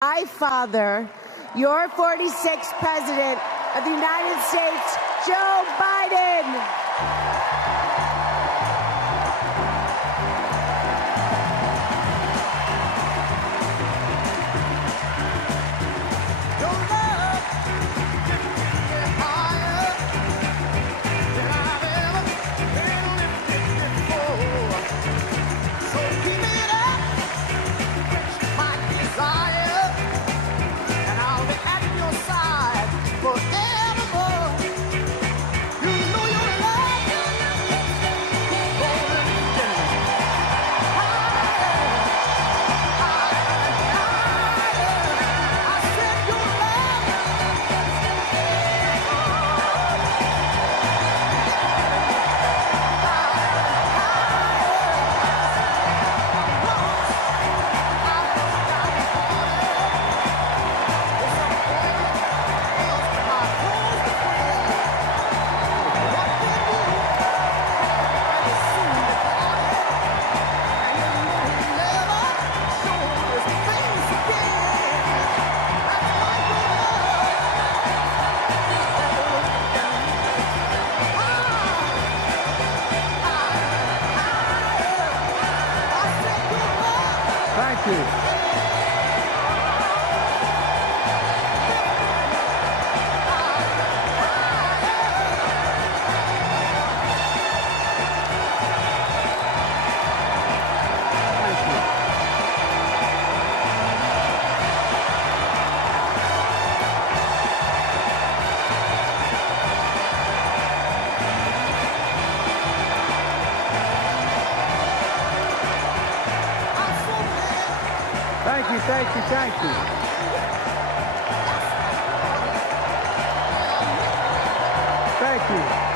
I father your 46th President of the United States, Joe Biden. Thank you. Thank you, thank you, thank you. Thank you.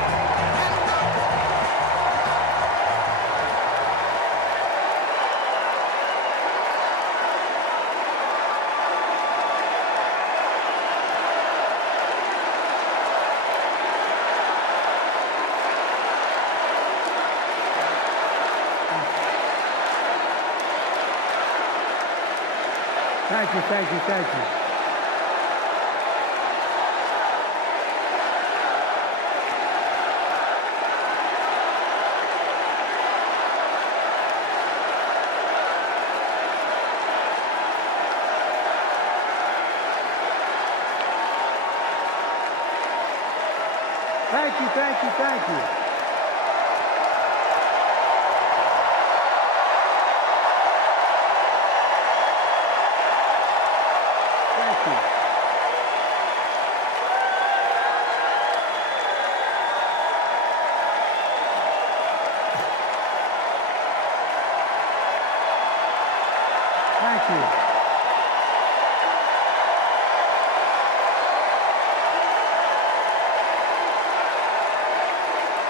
Thank you, thank you, thank you. Thank you, thank you, thank you. Thank you. Thank you.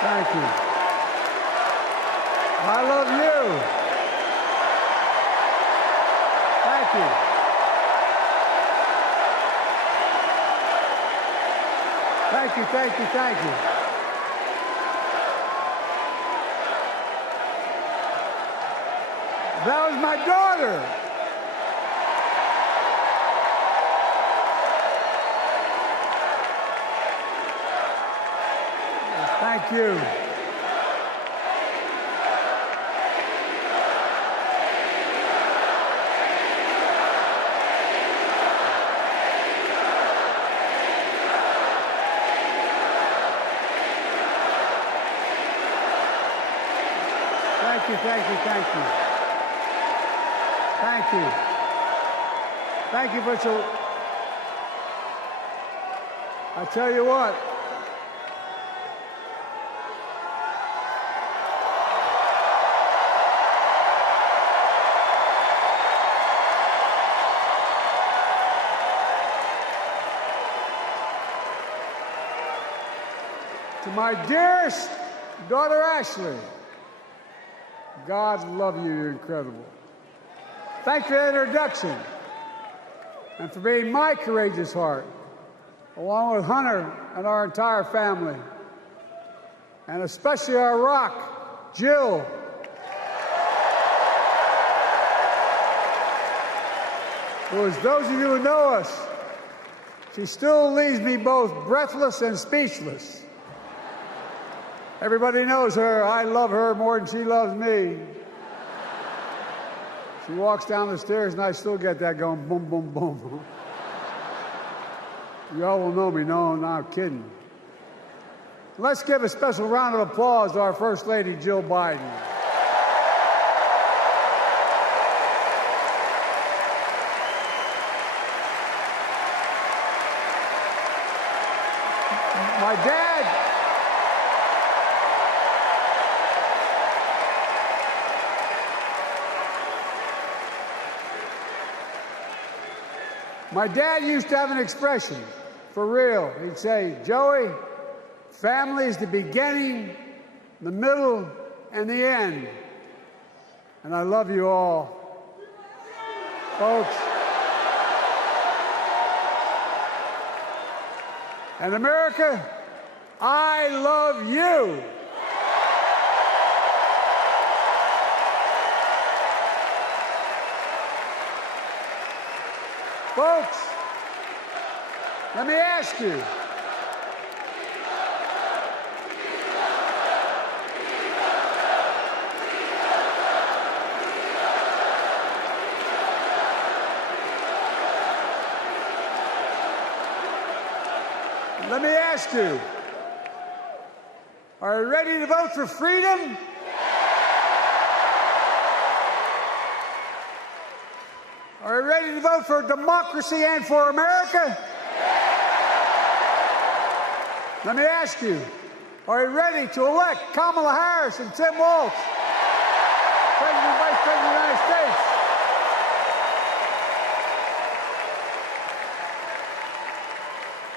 Thank you. I love you. Thank you. Thank you, thank you, thank you. That was my daughter. Thank you. Thank you, thank you, thank you. Thank you. Thank you for so. I tell you what. To my dearest daughter, Ashley, God love you, you're incredible. Thanks for the introduction and for being my courageous heart, along with Hunter and our entire family, and especially our rock, Jill. who, as those of you who know us, she still leaves me both breathless and speechless. Everybody knows her. I love her more than she loves me. She walks down the stairs, and I still get that going, boom, boom, boom. Y'all will know me. No, I'm not kidding. Let's give a special round of applause to our First Lady, Jill Biden. My dad used to have an expression, for real. He'd say, Joey, family is the beginning, the middle, and the end. And I love you all. Folks. And America, I love you. Folks, let me ask you. Let me ask you, are you ready to vote for freedom? Are you ready to vote for democracy and for America? Let me ask you, are you ready to elect Kamala Harris and Tim Walz, President and Vice President of the United States?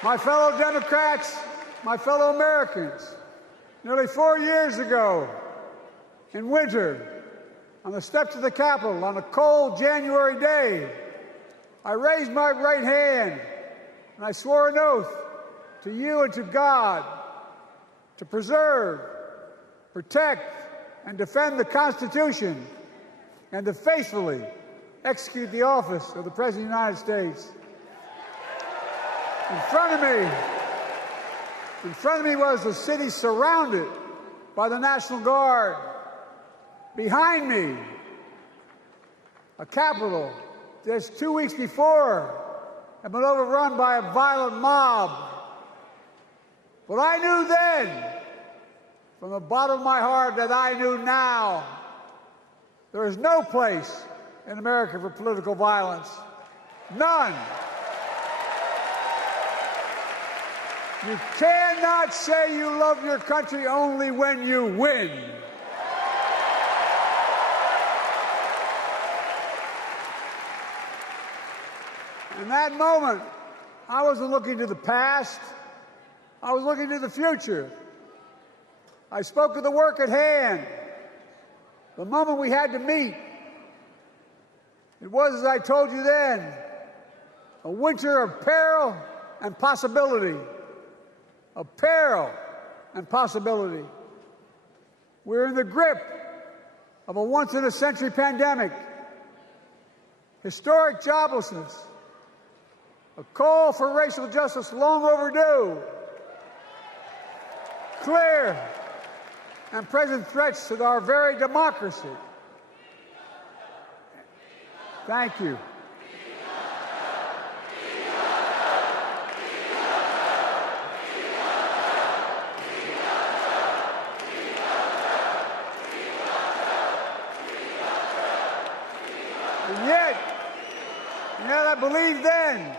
My fellow Democrats, my fellow Americans, nearly 4 years ago, in winter, on the steps of the Capitol, on a cold January day, I raised my right hand and I swore an oath to you and to God to preserve, protect, and defend the Constitution and to faithfully execute the office of the President of the United States. In front of me was the city surrounded by the National Guard. Behind me, a Capitol just 2 weeks before had been overrun by a violent mob. But I knew then, from the bottom of my heart, that I knew now, there is no place in America for political violence. None. You cannot say you love your country only when you win. In that moment, I wasn't looking to the past. I was looking to the future. I spoke of the work at hand, the moment we had to meet. It was, as I told you then, a winter of peril and possibility. Of peril and possibility. We're in the grip of a once-in-a-century pandemic, historic joblessness, a call for racial justice long overdue, clear and present threats to our very democracy. Thank you. And yet I believed then,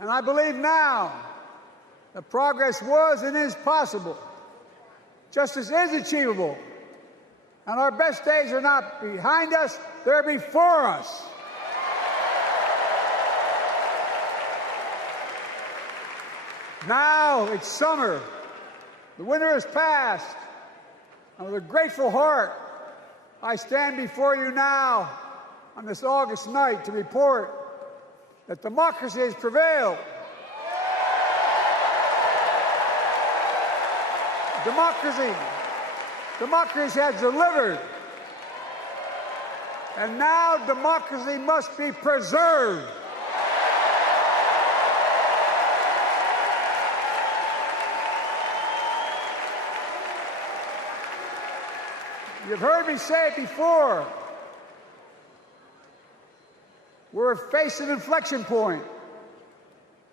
and I believe now, that progress was and is possible. Justice is achievable. And our best days are not behind us, they're before us. Now it's summer. The winter has passed. And with a grateful heart, I stand before you now on this August night to report that democracy has prevailed. Democracy has delivered. And now democracy must be preserved. You've heard me say it before. We're facing an inflection point.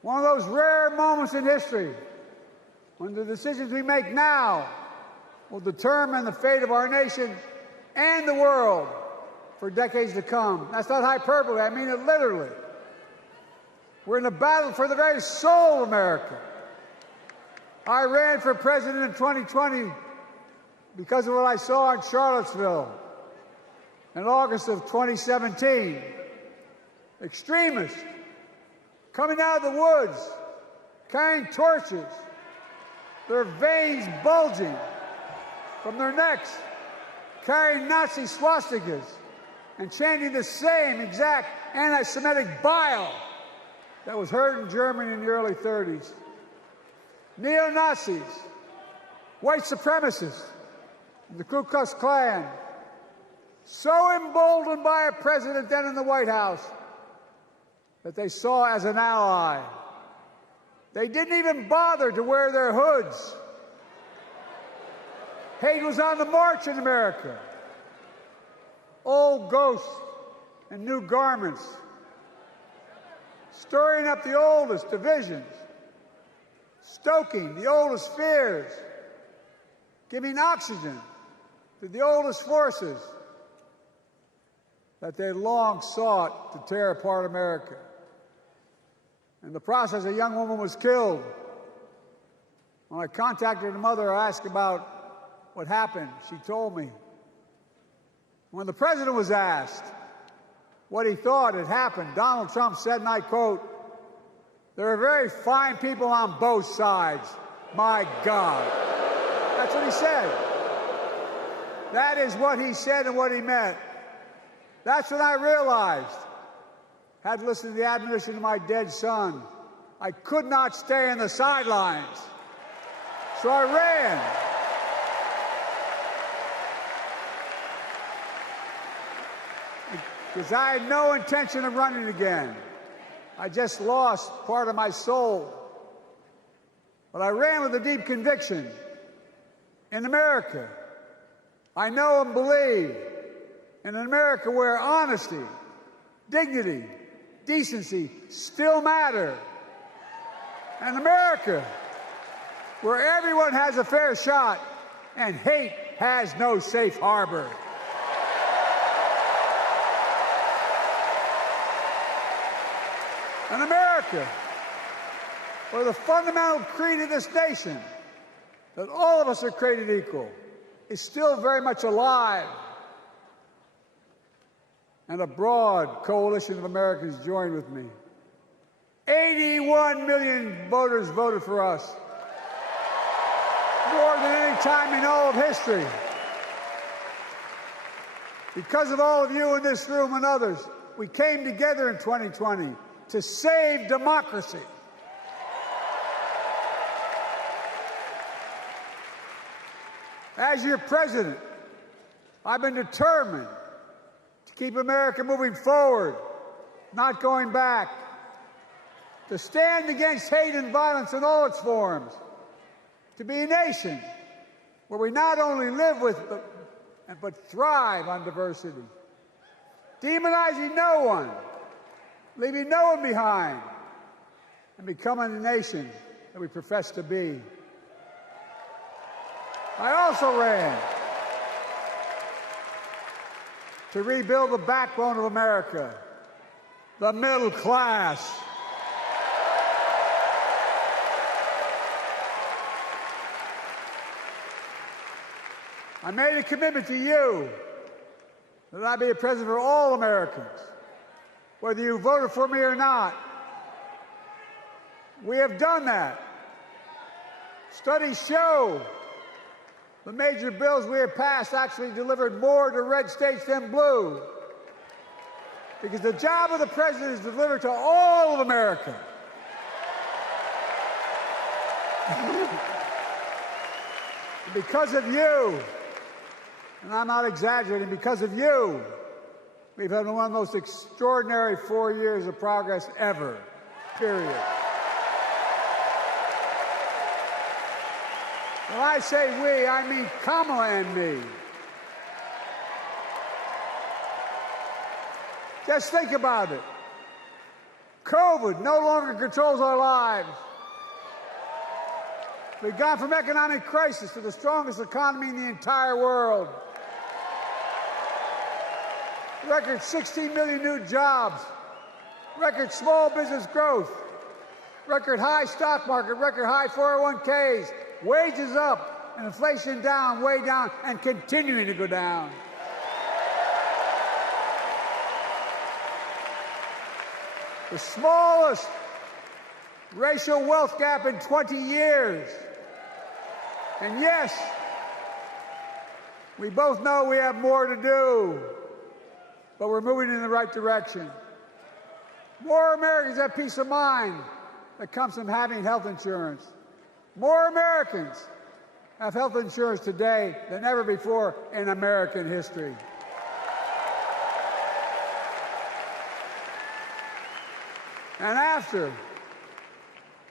One of those rare moments in history when the decisions we make now will determine the fate of our nation and the world for decades to come. That's not hyperbole, I mean it literally. We're in a battle for the very soul of America. I ran for president in 2020 because of what I saw in Charlottesville in August of 2017. Extremists coming out of the woods, carrying torches, their veins bulging from their necks, carrying Nazi swastikas, and chanting the same exact anti-Semitic bile that was heard in Germany in the early 30s. Neo-Nazis, white supremacists, the Ku Klux Klan, so emboldened by a president then in the White House that they saw as an ally. They didn't even bother to wear their hoods. Hate was on the march in America. Old ghosts and new garments, stirring up the oldest divisions, stoking the oldest fears, giving oxygen to the oldest forces that they long sought to tear apart America. In the process, a young woman was killed. When I contacted her mother, I asked about what happened. She told me. When the president was asked what he thought had happened, Donald Trump said, and I quote, "There are very fine people on both sides. My God." That's what he said. That is what he said and what he meant. That's when I realized, had listened to the admonition of my dead son, I could not stay in the sidelines. So I ran. Because I had no intention of running again. I just lost part of my soul. But I ran with a deep conviction. In America, I know and believe in an America where honesty, dignity, decency still matter. An America where everyone has a fair shot and hate has no safe harbor. An America where the fundamental creed of this nation, that all of us are created equal, is still very much alive. And a broad coalition of Americans joined with me. 81 million voters voted for us, more than any time in all of history. Because of all of you in this room and others, we came together in 2020 to save democracy. As your president, I've been determined to keep America moving forward, not going back, to stand against hate and violence in all its forms, to be a nation where we not only live with but thrive on diversity, demonizing no one, leaving no one behind, and becoming the nation that we profess to be. I also ran to rebuild the backbone of America, the middle class. I made a commitment to you that I be a president for all Americans, whether you voted for me or not. We have done that. Studies show the major bills we have passed actually delivered more to red states than blue. Because the job of the president is to deliver to all of America. Because of you, and I'm not exaggerating, because of you, We've had one of the most extraordinary 4 years of progress ever, period. When I say we, I mean Kamala and me. Just think about it. COVID no longer controls our lives. We've gone from economic crisis to the strongest economy in the entire world. Record 16 million new jobs. Record small business growth. Record high stock market. Record high 401ks. Wages up and inflation down, way down, and continuing to go down. The smallest racial wealth gap in 20 years. And yes, we both know we have more to do, but we're moving in the right direction. More Americans have peace of mind that comes from having health insurance. More Americans have health insurance today than ever before in American history. And after,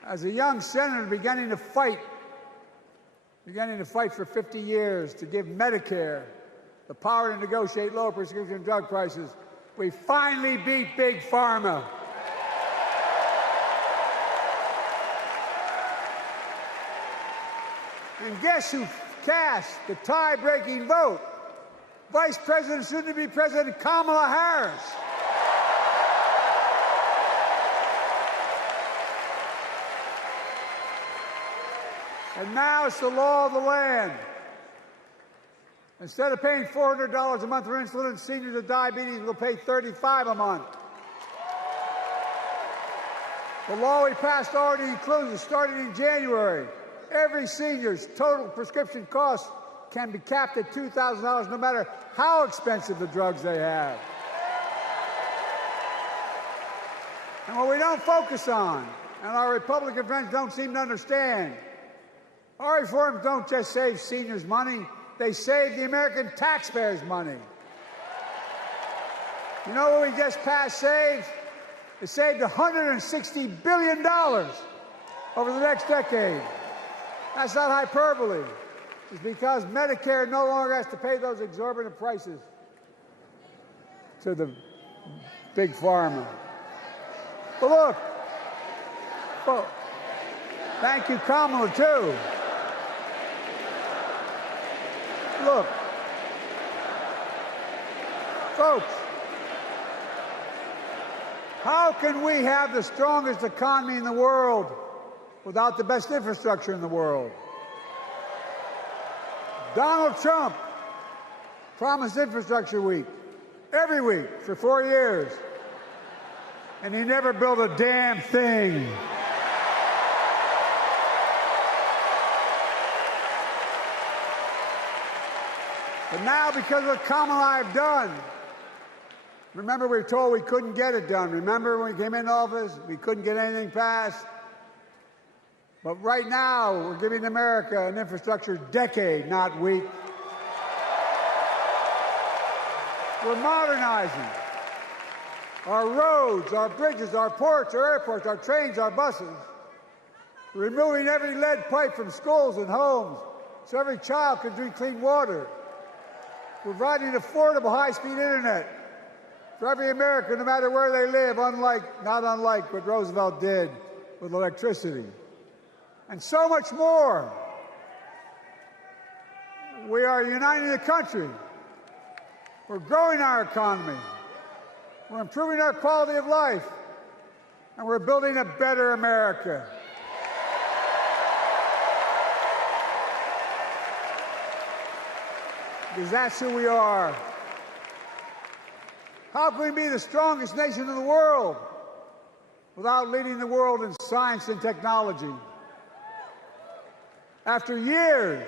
as a young senator beginning to fight for 50 years to give Medicare the power to negotiate lower prescription drug prices, we finally beat Big Pharma. And guess who cast the tie-breaking vote? Vice President, soon-to-be President Kamala Harris. And now it's the law of the land. Instead of paying $400 a month for insulin, seniors with diabetes will pay $35 a month. The law we passed already includes, starting in January, every senior's total prescription cost can be capped at $2,000 no matter how expensive the drugs they have. And what we don't focus on, and our Republican friends don't seem to understand, our reforms don't just save seniors money, they save the American taxpayers money. You know what we just passed saved? It saved $160 billion over the next decade. That's not hyperbole. It's because Medicare no longer has to pay those exorbitant prices to the big pharma. But look, thank you, Kamala, too. Look, folks, how can we have the strongest economy in the world without the best infrastructure in the world? Donald Trump promised Infrastructure Week every week for 4 years, and he never built a damn thing. But now, because of what Kamala and I have done, remember we were told we couldn't get it done. Remember when we came into office, we couldn't get anything passed? But right now, we're giving America an infrastructure decade, not week. We're modernizing our roads, our bridges, our ports, our airports, our trains, our buses. We're removing every lead pipe from schools and homes so every child can drink clean water. We're providing affordable high-speed internet for every American, no matter where they live, not unlike what Roosevelt did with electricity. And so much more. We are uniting the country. We're growing our economy. We're improving our quality of life. And we're building a better America. Because that's who we are. How can we be the strongest nation in the world without leading the world in science and technology? After years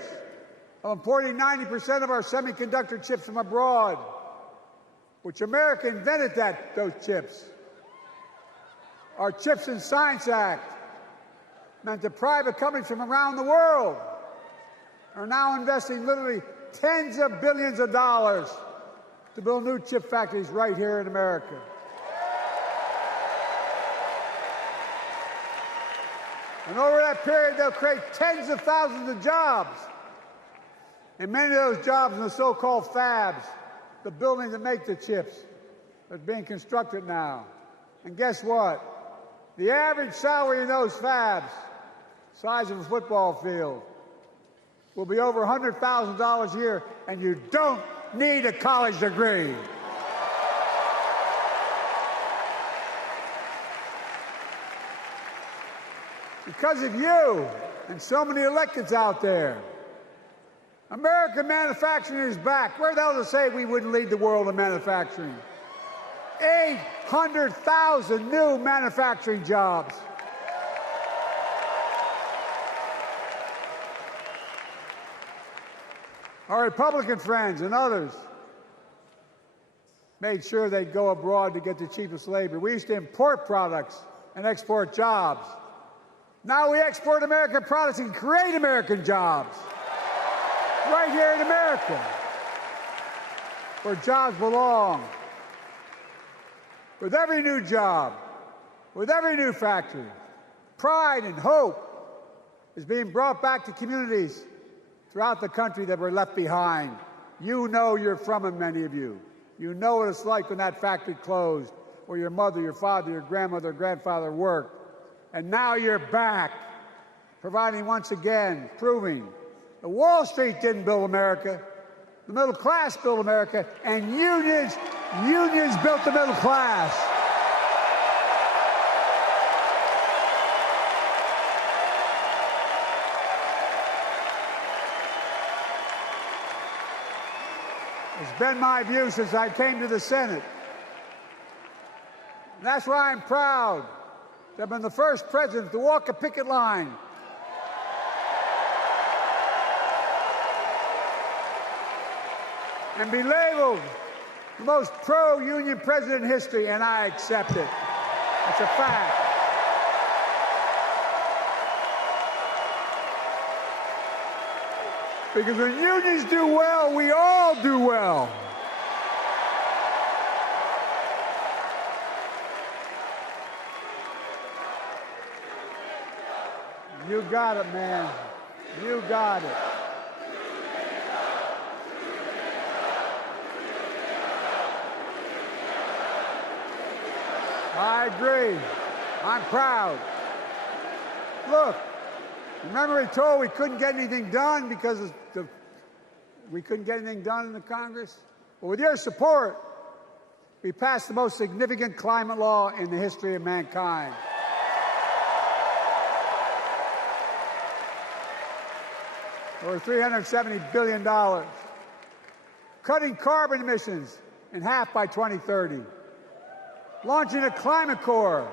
of importing 90% of our semiconductor chips from abroad, which America invented those chips, our Chips and Science Act meant that private companies from around the world are now investing literally tens of billions of dollars to build new chip factories right here in America. And over that period, they'll create tens of thousands of jobs. And many of those jobs in the so-called fabs, the buildings that make the chips, that are being constructed now. And guess what? The average salary in those fabs, size of a football field, will be over $100,000 a year, and you don't need a college degree. Because of you and so many electeds out there, American manufacturing is back. Where the hell to say we wouldn't lead the world in manufacturing? 800,000 new manufacturing jobs. Our Republican friends and others made sure they'd go abroad to get the cheapest labor. We used to import products and export jobs. Now we export American products and create American jobs right here in America, where jobs belong. With every new job, with every new factory, pride and hope is being brought back to communities throughout the country that were left behind. You know you're from them, many of you. You know what it's like when that factory closed, where your mother, your father, your grandmother, or grandfather worked. And now you're back, providing once again, proving that Wall Street didn't build America, the middle class built America, and unions built the middle class. It's been my view since I came to the Senate. And that's why I'm proud to have been the first president to walk a picket line. And be labeled the most pro-union president in history, and I accept it. It's a fact. Because when unions do well, we all do well. You got it, man. You got it. I agree. I'm proud. Look, remember he told we couldn't get anything done because we couldn't get anything done in the Congress? Well, with your support, we passed the most significant climate law in the history of mankind. Over $370 billion. Cutting carbon emissions in half by 2030. Launching a climate corps,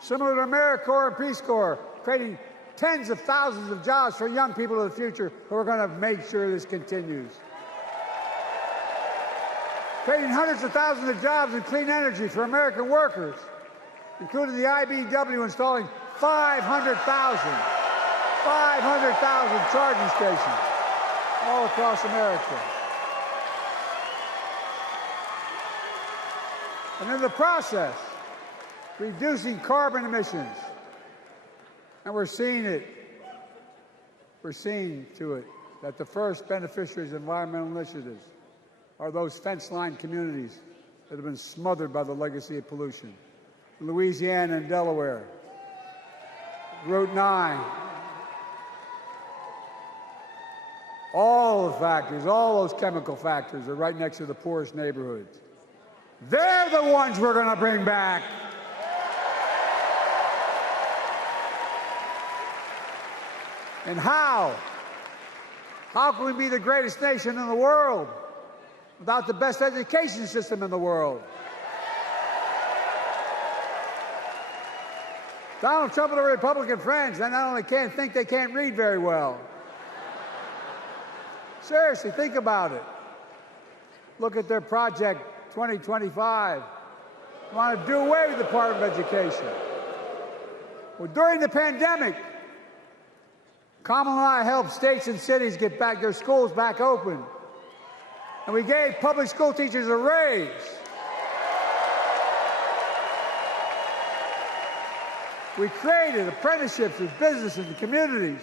similar to AmeriCorps and Peace Corps, creating tens of thousands of jobs for young people of the future who are going to make sure this continues. Creating hundreds of thousands of jobs in clean energy for American workers, including the IBEW installing 500,000 charging stations all across America. And in the process, reducing carbon emissions. And we're seeing it. We're seeing to it that the first beneficiaries of environmental initiatives are those fence-line communities that have been smothered by the legacy of pollution. Louisiana and Delaware, Route 9, all the factories, all those chemical factories are right next to the poorest neighborhoods. They're the ones we're going to bring back. And how? How can we be the greatest nation in the world without the best education system in the world? Donald Trump and the Republican friends, they not only can't think, they can't read very well. Seriously, think about it. Look at their Project 2025. They want to do away with the Department of Education. Well, during the pandemic, Kamala and I helped states and cities get back their schools back open. And we gave public school teachers a raise. We created apprenticeships with businesses and communities,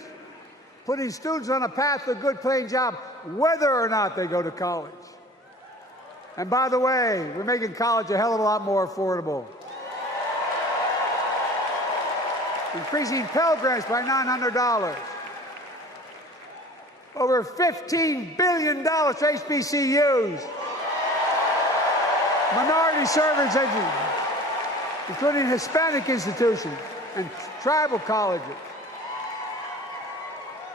putting students on a path to a good paying job, whether or not they go to college. And by the way, we're making college a hell of a lot more affordable. Increasing Pell Grants by $900. Over $15 billion to HBCUs. Minority service education, including Hispanic institutions and tribal colleges.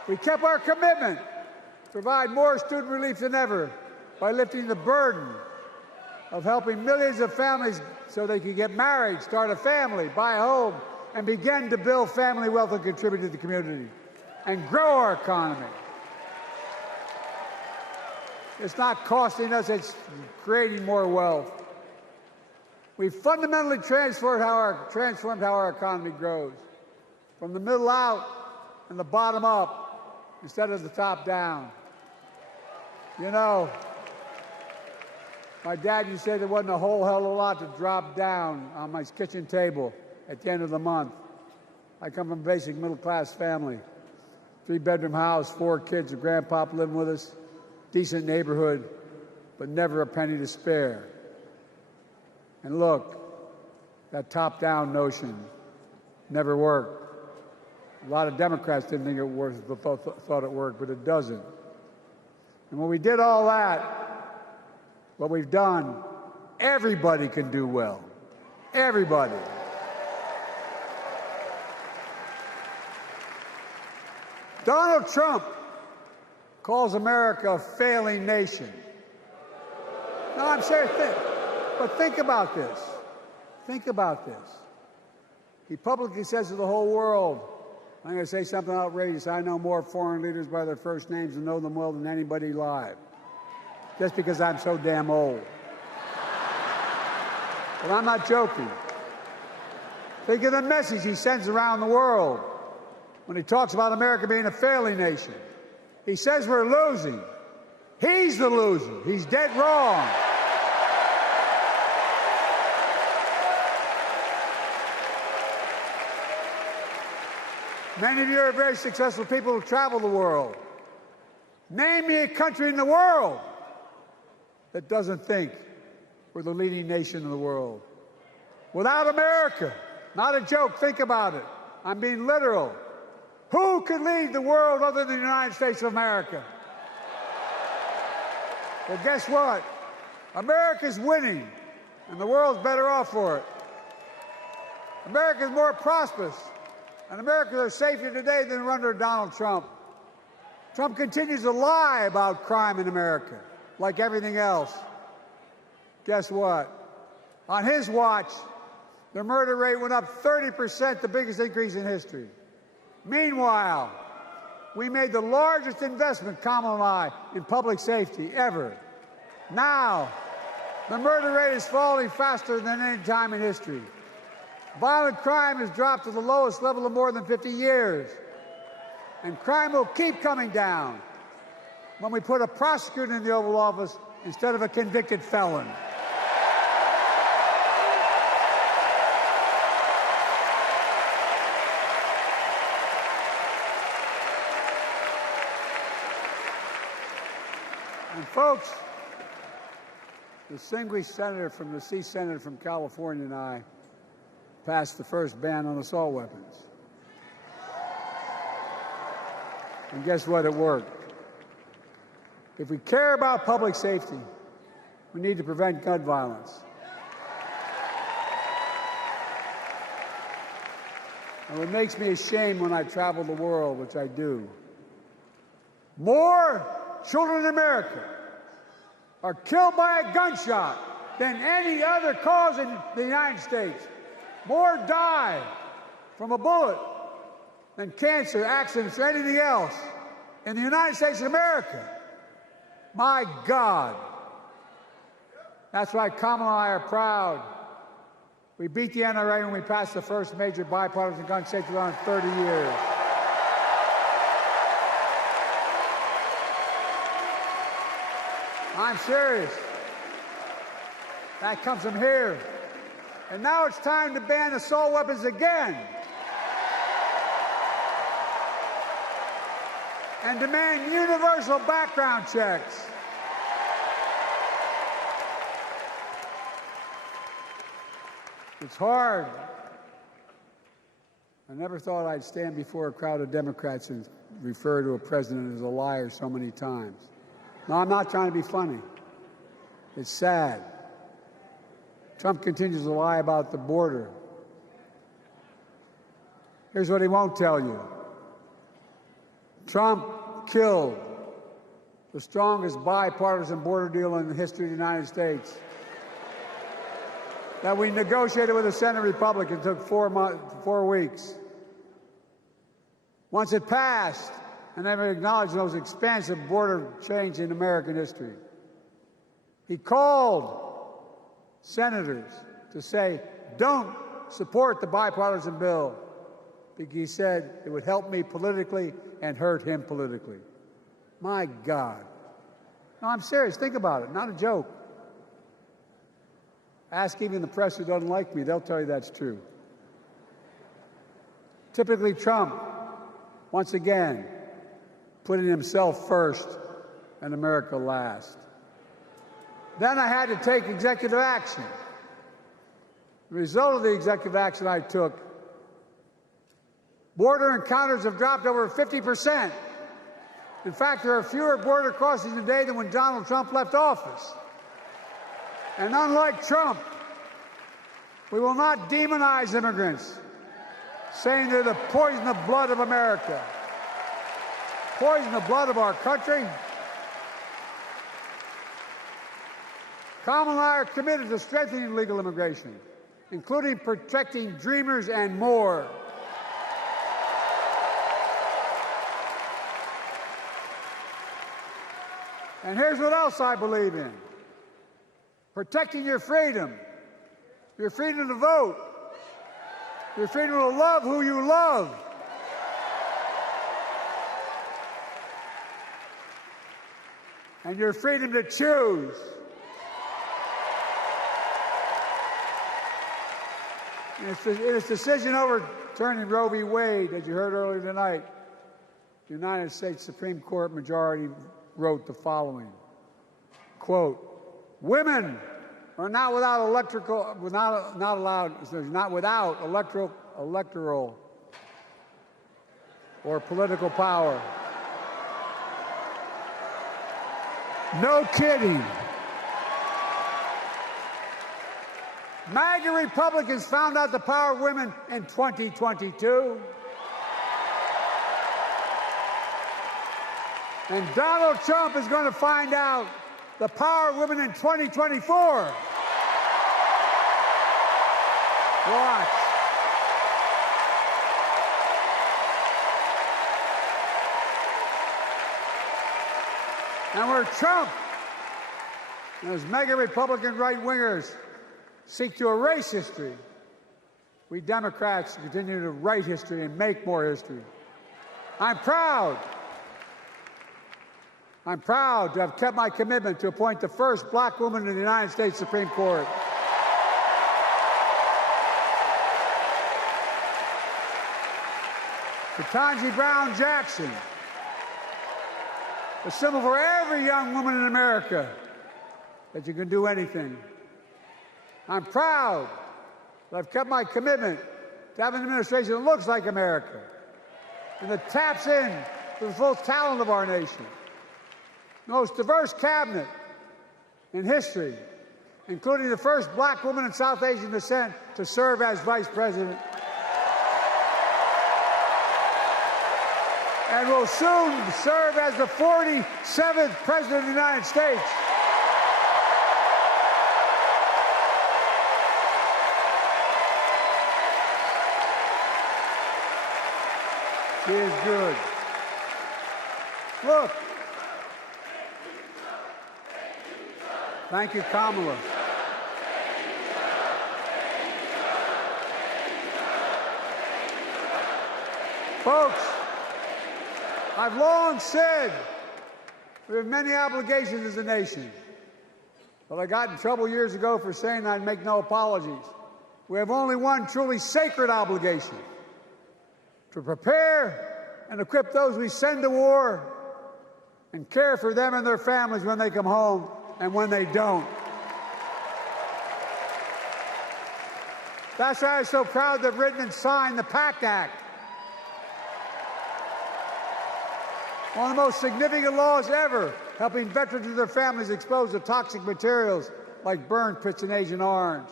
We kept our commitment to provide more student relief than ever by lifting the burden of helping millions of families so they can get married, start a family, buy a home, and begin to build family wealth and contribute to the community and grow our economy. It's not costing us, it's creating more wealth. We've fundamentally transformed how our economy grows, from the middle out and the bottom up instead of the top down. You know, my dad used to say there wasn't a whole hell of a lot to drop down on my kitchen table at the end of the month. I come from a basic middle-class family, 3-bedroom house, 4 kids, a grandpop living with us, decent neighborhood, but never a penny to spare. And look, that top-down notion never worked. A lot of Democrats didn't think it worked, thought it worked, but it doesn't. And when we did all that, what we've done, everybody can do well. Everybody. Donald Trump calls America a failing nation. No, I'm serious. But think about this. Think about this. He publicly says to the whole world, I'm going to say something outrageous. I know more foreign leaders by their first names and know them well than anybody alive. Just because I'm so damn old. But I'm not joking. Think of the message he sends around the world when he talks about America being a failing nation. He says we're losing. He's the loser. He's dead wrong. Many of you are very successful people who travel the world. Name me a country in the world that doesn't think we're the leading nation in the world. Without America, not a joke, think about it. I'm being literal. Who could lead the world other than the United States of America? Well, guess what? America's winning, and the world's better off for it. America's more prosperous, and Americans are safer today than under Donald Trump. Trump continues to lie about crime in America, like everything else. Guess what? On his watch, the murder rate went up 30%, the biggest increase in history. Meanwhile, we made the largest investment, Kamala and I, in public safety ever. Now, the murder rate is falling faster than any time in history. Violent crime has dropped to the lowest level in more than 50 years. And crime will keep coming down when we put a prosecutor in the Oval Office instead of a convicted felon. And folks, the distinguished senator from the Senator from California and I passed the first ban on assault weapons. And guess what? It worked. If we care about public safety, we need to prevent gun violence. And what makes me ashamed when I travel the world, which I do, more children in America are killed by a gunshot than any other cause in the United States. More die from a bullet than cancer, accidents, or anything else in the United States of America. My God. That's why Kamala and I are proud. We beat the NRA when we passed the first major bipartisan gun safety law in 30 years. I'm serious. That comes from here. And now it's time to ban assault weapons again. And demand universal background checks. It's hard. I never thought I'd stand before a crowd of Democrats and refer to a president as a liar so many times. No, I'm not trying to be funny. It's sad. Trump continues to lie about the border. Here's what he won't tell you. Trump killed the strongest bipartisan border deal in the history of the United States that we negotiated with the Senate Republicans. It took 4 weeks. Once it passed, and they acknowledged the most expansive border change in American history, he called senators to say, don't support the bipartisan bill, because he said it would help me politically and hurt him politically. My God. No, I'm serious. Think about it. Not a joke. Ask even the press who doesn't like me. They'll tell you that's true. Typically, Trump, once again, putting himself first and America last. Then I had to take executive action. The result of the executive action I took, border encounters have dropped over 50%. In fact, there are fewer border crossings today than when Donald Trump left office. And unlike Trump, we will not demonize immigrants, saying they're the poison of blood of America, poison the blood of our country. Kamala and I are committed to strengthening legal immigration, including protecting dreamers and more. And here's what else I believe in. Protecting your freedom to vote, your freedom to love who you love. And your freedom to choose. In its decision overturning Roe v. Wade, as you heard earlier tonight, the United States Supreme Court majority wrote the following, quote, women are not without electoral or political power. No kidding. MAGA Republicans found out the power of women in 2022. And Donald Trump is going to find out the power of women in 2024. Watch. And where Trump and his MAGA Republican right-wingers seek to erase history, we Democrats continue to write history and make more history. I'm proud to have kept my commitment to appoint the first black woman in the United States Supreme Court. Ketanji Brown Jackson, a symbol for every young woman in America that you can do anything. I'm proud that I've kept my commitment to have an administration that looks like America and that taps in to the full talent of our nation. The most diverse cabinet in history, including the first black woman of South Asian descent to serve as vice president. And will soon serve as the 47th president of the United States. She is good. Look. Thank you, Kamala. Folks, I've long said we have many obligations as a nation. But I got in trouble years ago for saying I'd make no apologies. We have only one truly sacred obligation: to prepare and equip those we send to war and care for them and their families when they come home and when they don't. That's why I'm so proud to have written and signed the PACT Act, one of the most significant laws ever, helping veterans and their families exposed to toxic materials like burn pits and Agent Orange.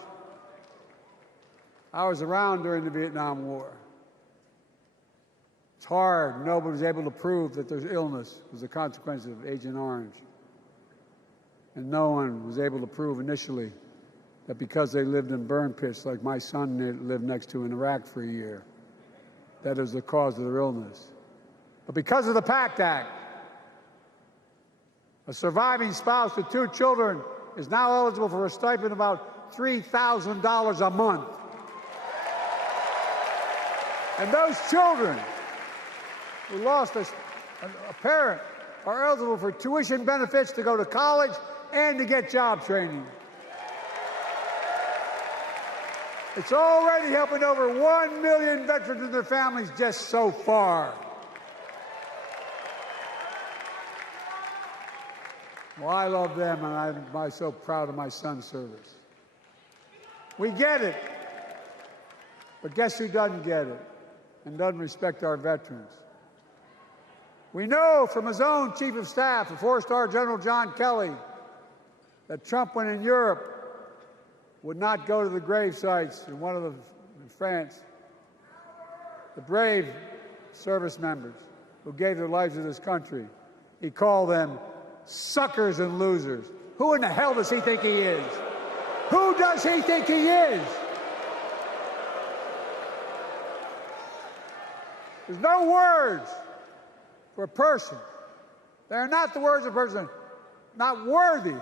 I was around during the Vietnam War. It's hard. Nobody was able to prove that their illness was a consequence of Agent Orange. And no one was able to prove initially that because they lived in burn pits like my son lived next to in Iraq for a year, that is the cause of their illness. But because of the PACT Act, a surviving spouse with 2 children is now eligible for a stipend of about $3,000 a month. And those children who lost a parent are eligible for tuition benefits to go to college and to get job training. It's already helping over 1 million veterans and their families just so far. Well, I love them, and I'm so proud of my son's service. We get it. But guess who doesn't get it and doesn't respect our veterans? We know from his own Chief of Staff, the 4-star General John Kelly, that Trump, when in Europe, would not go to the grave sites in France. The brave service members who gave their lives to this country. He called them suckers and losers. Who in the hell does he think he is? Who does he think he is? There's no words for a person. They are not the words of a person not worthy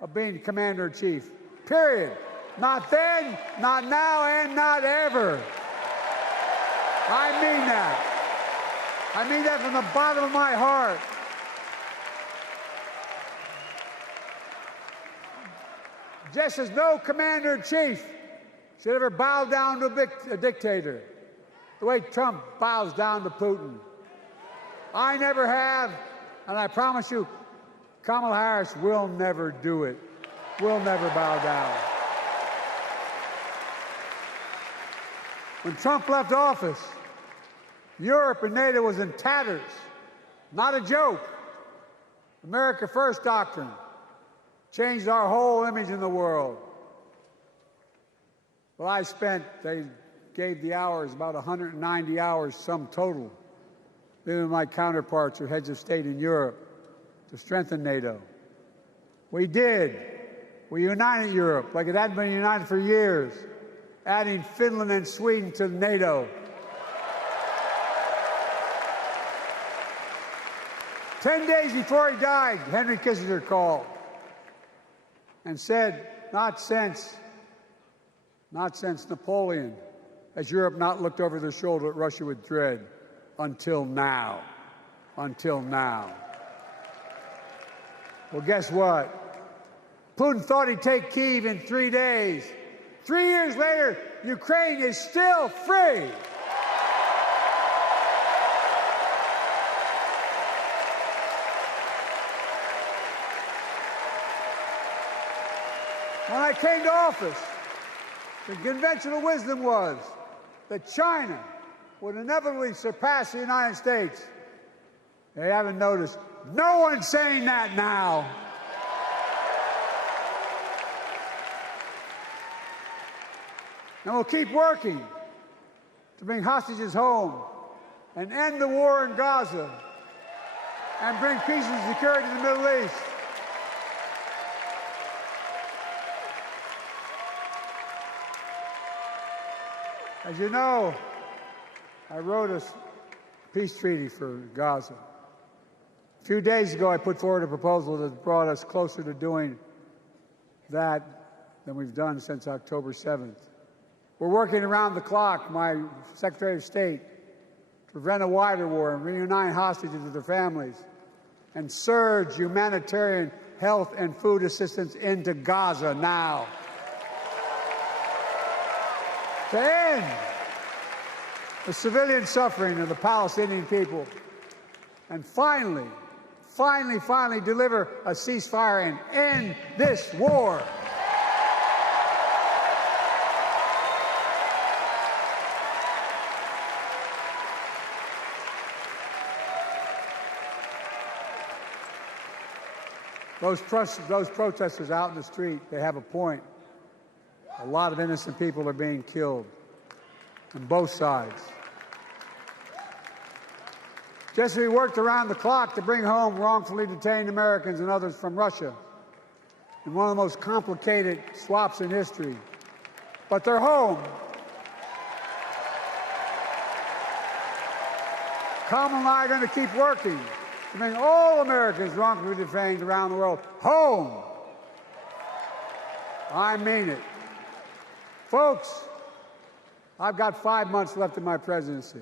of being commander-in-chief. Period. Not then, not now, and not ever. I mean that. I mean that from the bottom of my heart. Just as no commander-in-chief should ever bow down to a dictator, the way Trump bows down to Putin. I never have, and I promise you, Kamala Harris will never do it. Will never bow down. When Trump left office, Europe and NATO was in tatters. Not a joke. America First doctrine changed our whole image in the world. Well, they gave the hours, about 190 hours sum total, me and my counterparts or heads of state in Europe, to strengthen NATO. We did. We united Europe like it hadn't been united for years, adding Finland and Sweden to NATO. 10 days before he died, Henry Kissinger called and said, not since Napoleon has Europe not looked over their shoulder at Russia with dread, until now. Until now. Well, guess what? Putin thought he'd take Kyiv in 3 days. 3 years later, Ukraine is still free. When I came to office, the conventional wisdom was that China would inevitably surpass the United States. They haven't noticed. No one's saying that now. And we'll keep working to bring hostages home and end the war in Gaza and bring peace and security to the Middle East. As you know, I wrote a peace treaty for Gaza. A few days ago, I put forward a proposal that brought us closer to doing that than we've done since October 7th. We're working around the clock, my Secretary of State, to prevent a wider war and reunite hostages with their families and surge humanitarian health and food assistance into Gaza now. To end the civilian suffering of the Palestinian people. And finally deliver a ceasefire and end this war. Those protesters out in the street, they have a point. A lot of innocent people are being killed on both sides. Just as we worked around the clock to bring home wrongfully detained Americans and others from Russia in one of the most complicated swaps in history, but they're home. Kamala and I are going to keep working to bring all Americans wrongfully detained around the world home. I mean it. Folks, I've got 5 months left in my presidency.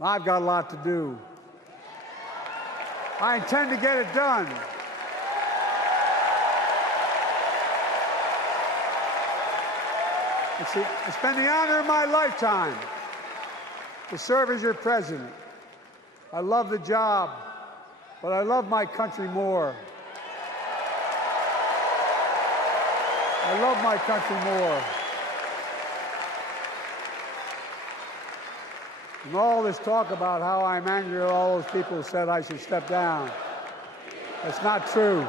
I've got a lot to do. I intend to get it done. It's been the honor of my lifetime to serve as your president. I love the job, but I love my country more. I love my country more. And all this talk about how I'm angry at all those people who said I should step down, that's not true.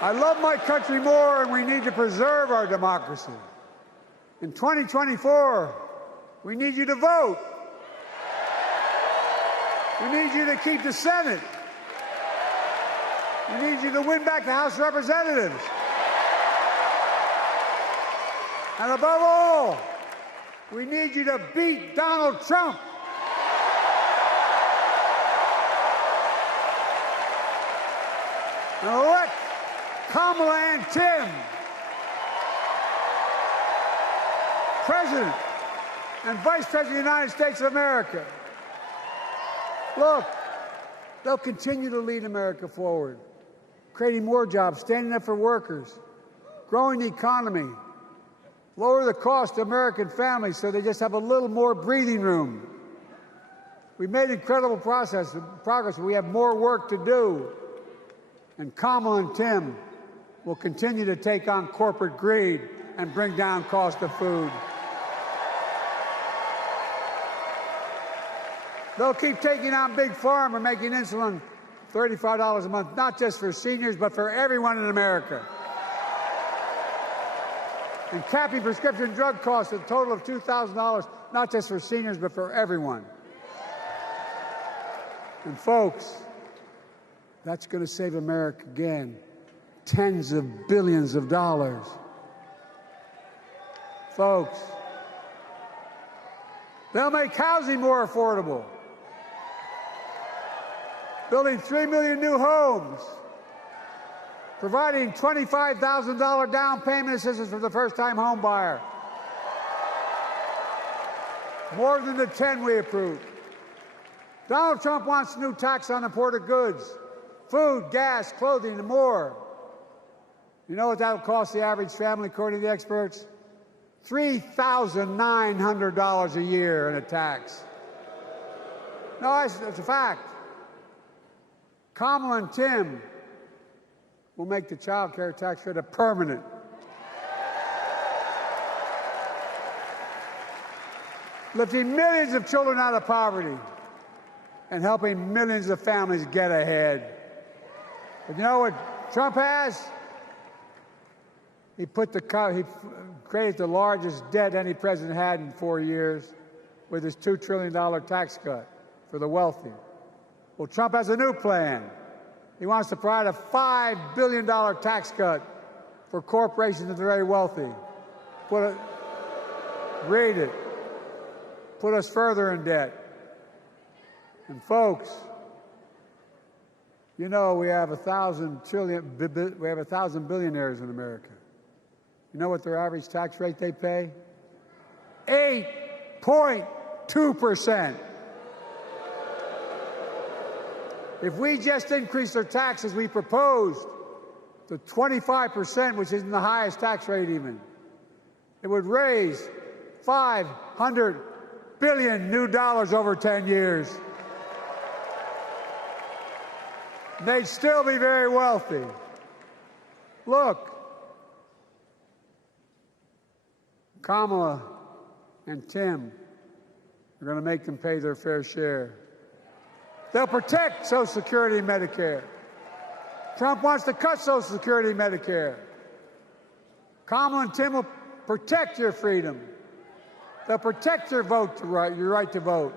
I love my country more, and we need to preserve our democracy. In 2024, we need you to vote. We need you to keep the Senate. We need you to win back the House of Representatives. And above all, we need you to beat Donald Trump. And elect Kamala and Tim, President and Vice President of the United States of America. Look, they'll continue to lead America forward, creating more jobs, standing up for workers, growing the economy, lower the cost to American families so they just have a little more breathing room. We've made incredible progress, but we have more work to do. And Kamala and Tim will continue to take on corporate greed and bring down cost of food. They'll keep taking on Big Pharma, making insulin $35 a month, not just for seniors, but for everyone in America. And capping prescription drug costs at a total of $2,000, not just for seniors, but for everyone. And folks, that's going to save America again tens of billions of dollars. Folks, they'll make housing more affordable, building 3 million new homes, providing $25,000 down payment assistance for the first-time home buyer, more than the 10 we approved. Donald Trump wants a new tax on imported goods, food, gas, clothing, and more. You know what that will cost the average family, according to the experts? $3,900 a year in a tax. No, it's a fact. Kamala and Tim will make the child care tax credit permanent. Lifting millions of children out of poverty and helping millions of families get ahead. But you know what Trump has? He created the largest debt any president had in 4 years with his $2 trillion tax cut for the wealthy. Well, Trump has a new plan. He wants to provide a $5 billion tax cut for corporations and the very wealthy. Read it. Put us further in debt. And folks, you know we have 1,000 billionaires in America. You know what their average tax rate they pay? 8.2%. If we just increase their taxes, we proposed to 25%, which isn't the highest tax rate even, it would raise $500 billion new dollars over 10 years. They'd still be very wealthy. Look, Kamala and Tim are going to make them pay their fair share. They'll protect Social Security and Medicare. Trump wants to cut Social Security and Medicare. Kamala and Tim will protect your freedom. They'll protect your your right to vote.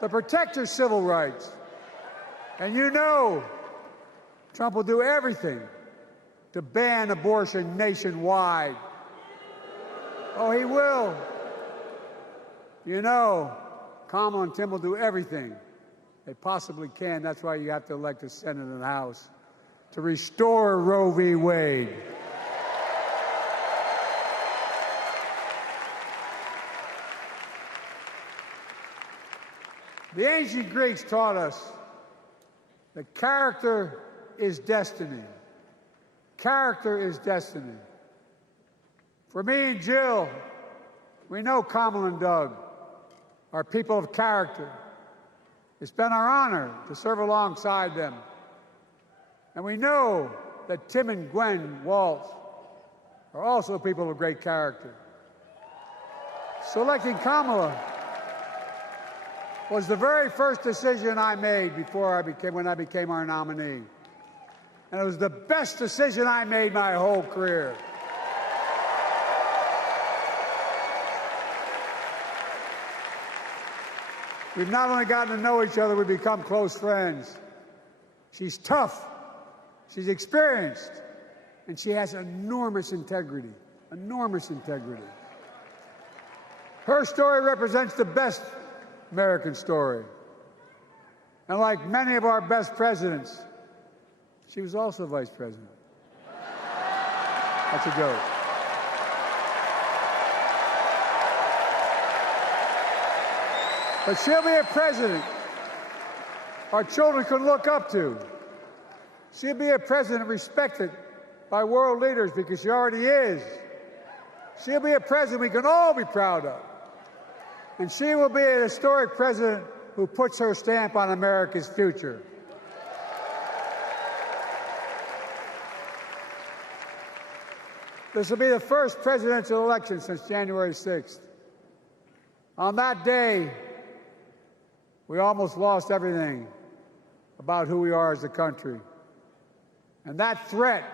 They'll protect your civil rights. And you know Trump will do everything to ban abortion nationwide. Oh, he will. You know, Kamala and Tim will do everything they possibly can. That's why you have to elect a Senate and a House to restore Roe v. Wade. The ancient Greeks taught us that character is destiny. Character is destiny. For me and Jill, we know Kamala and Doug are people of character. It's been our honor to serve alongside them. And we know that Tim and Gwen Walz are also people of great character. Selecting Kamala was the very first decision I made when I became our nominee. And it was the best decision I made my whole career. We've not only gotten to know each other, we've become close friends. She's tough, she's experienced, and she has enormous integrity, enormous integrity. Her story represents the best American story. And like many of our best presidents, she was also vice president. That's a joke. But she'll be a president our children can look up to. She'll be a president respected by world leaders because she already is. She'll be a president we can all be proud of. And she will be an historic president who puts her stamp on America's future. This will be the first presidential election since January 6th. On that day, we almost lost everything about who we are as a country. And that threat,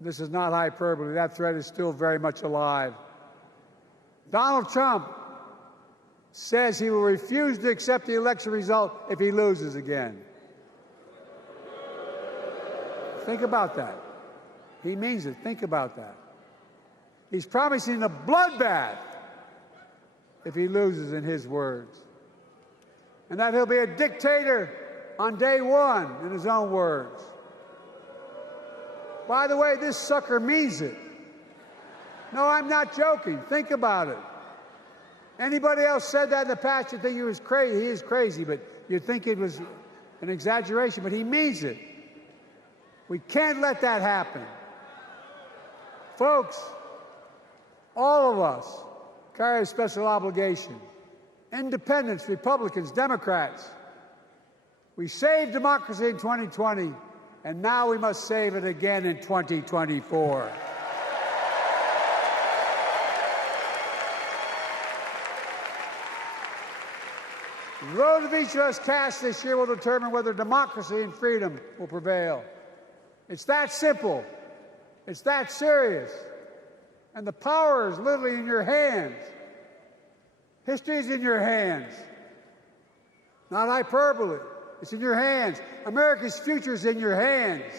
this is not hyperbole, that threat is still very much alive. Donald Trump says he will refuse to accept the election result if he loses again. Think about that. He means it. Think about that. He's promising a bloodbath if he loses, in his words. And that he'll be a dictator on day one, in his own words. By the way, this sucker means it. No, I'm not joking. Think about it. Anybody else said that in the past, you'd think he was crazy. He is crazy, but you'd think it was an exaggeration, but he means it. We can't let that happen. Folks, all of us carry a special obligation. Independents, Republicans, Democrats. We saved democracy in 2020, and now we must save it again in 2024. The vote of each of us cast this year will determine whether democracy and freedom will prevail. It's that simple. It's that serious. And the power is literally in your hands. History is in your hands. Not hyperbole. It's in your hands. America's future is in your hands.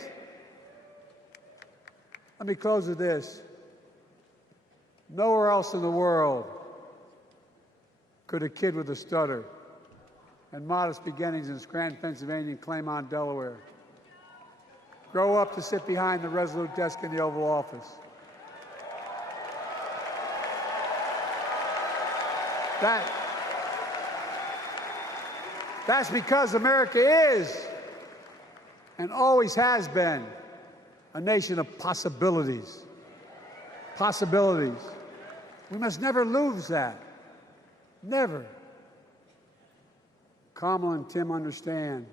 Let me close with this. Nowhere else in the world could a kid with a stutter and modest beginnings in Scranton, Pennsylvania, and Claymont, Delaware, grow up to sit behind the resolute desk in the Oval Office. That's because America is and always has been a nation of possibilities. Possibilities. We must never lose that. Never. Kamala and Tim understand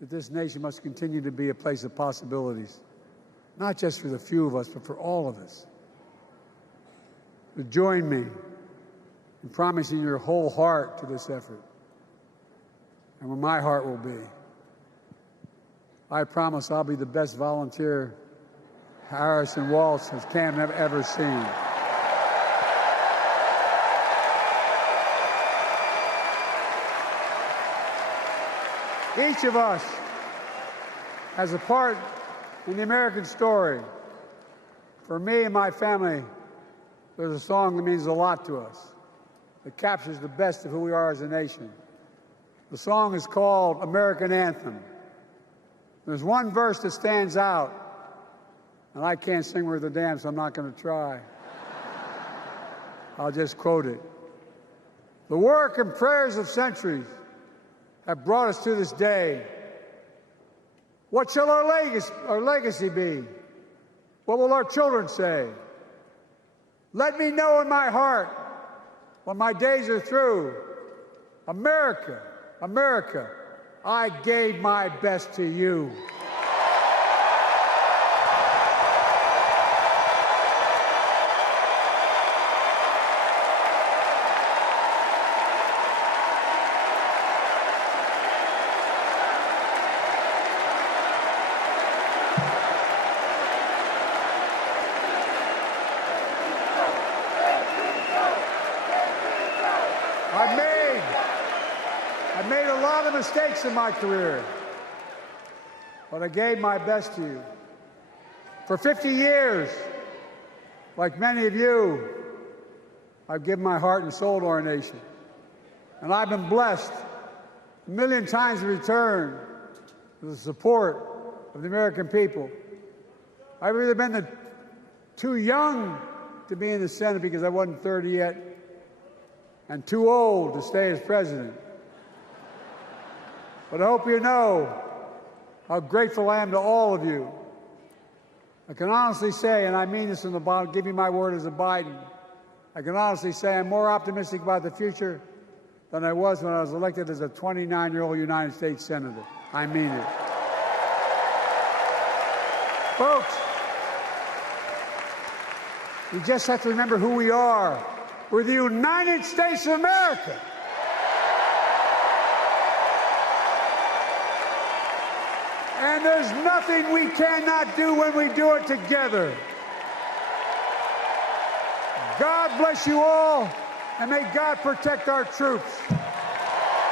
that this nation must continue to be a place of possibilities, not just for the few of us, but for all of us. But join me in promising your whole heart to this effort, and where my heart will be. I promise I'll be the best volunteer Harris and Walsh has Cam ever seen. Each of us has a part in the American story. For me and my family, there's a song that means a lot to us, that captures the best of who we are as a nation. The song is called American Anthem. There's one verse that stands out, and I can't sing worth a damn, so I'm not going to try. I'll just quote it. The work and prayers of centuries have brought us to this day. What shall our legacy be? What will our children say? Let me know in my heart, when my days are through, America, America, I gave my best to you. I've made a lot of mistakes in my career, but I gave my best to you. For 50 years, like many of you, I've given my heart and soul to our nation. And I've been blessed a million times in return for the support of the American people. I've either been too young to be in the Senate because I wasn't 30 yet, and too old to stay as president. But I hope you know how grateful I am to all of you. I can honestly say, and I mean this from the bottom, give you my word as a Biden, I can honestly say I'm more optimistic about the future than I was when I was elected as a 29-year-old United States Senator. I mean it. Folks, we just have to remember who we are. We're the United States of America. And there's nothing we cannot do when we do it together. God bless you all, and may God protect our troops.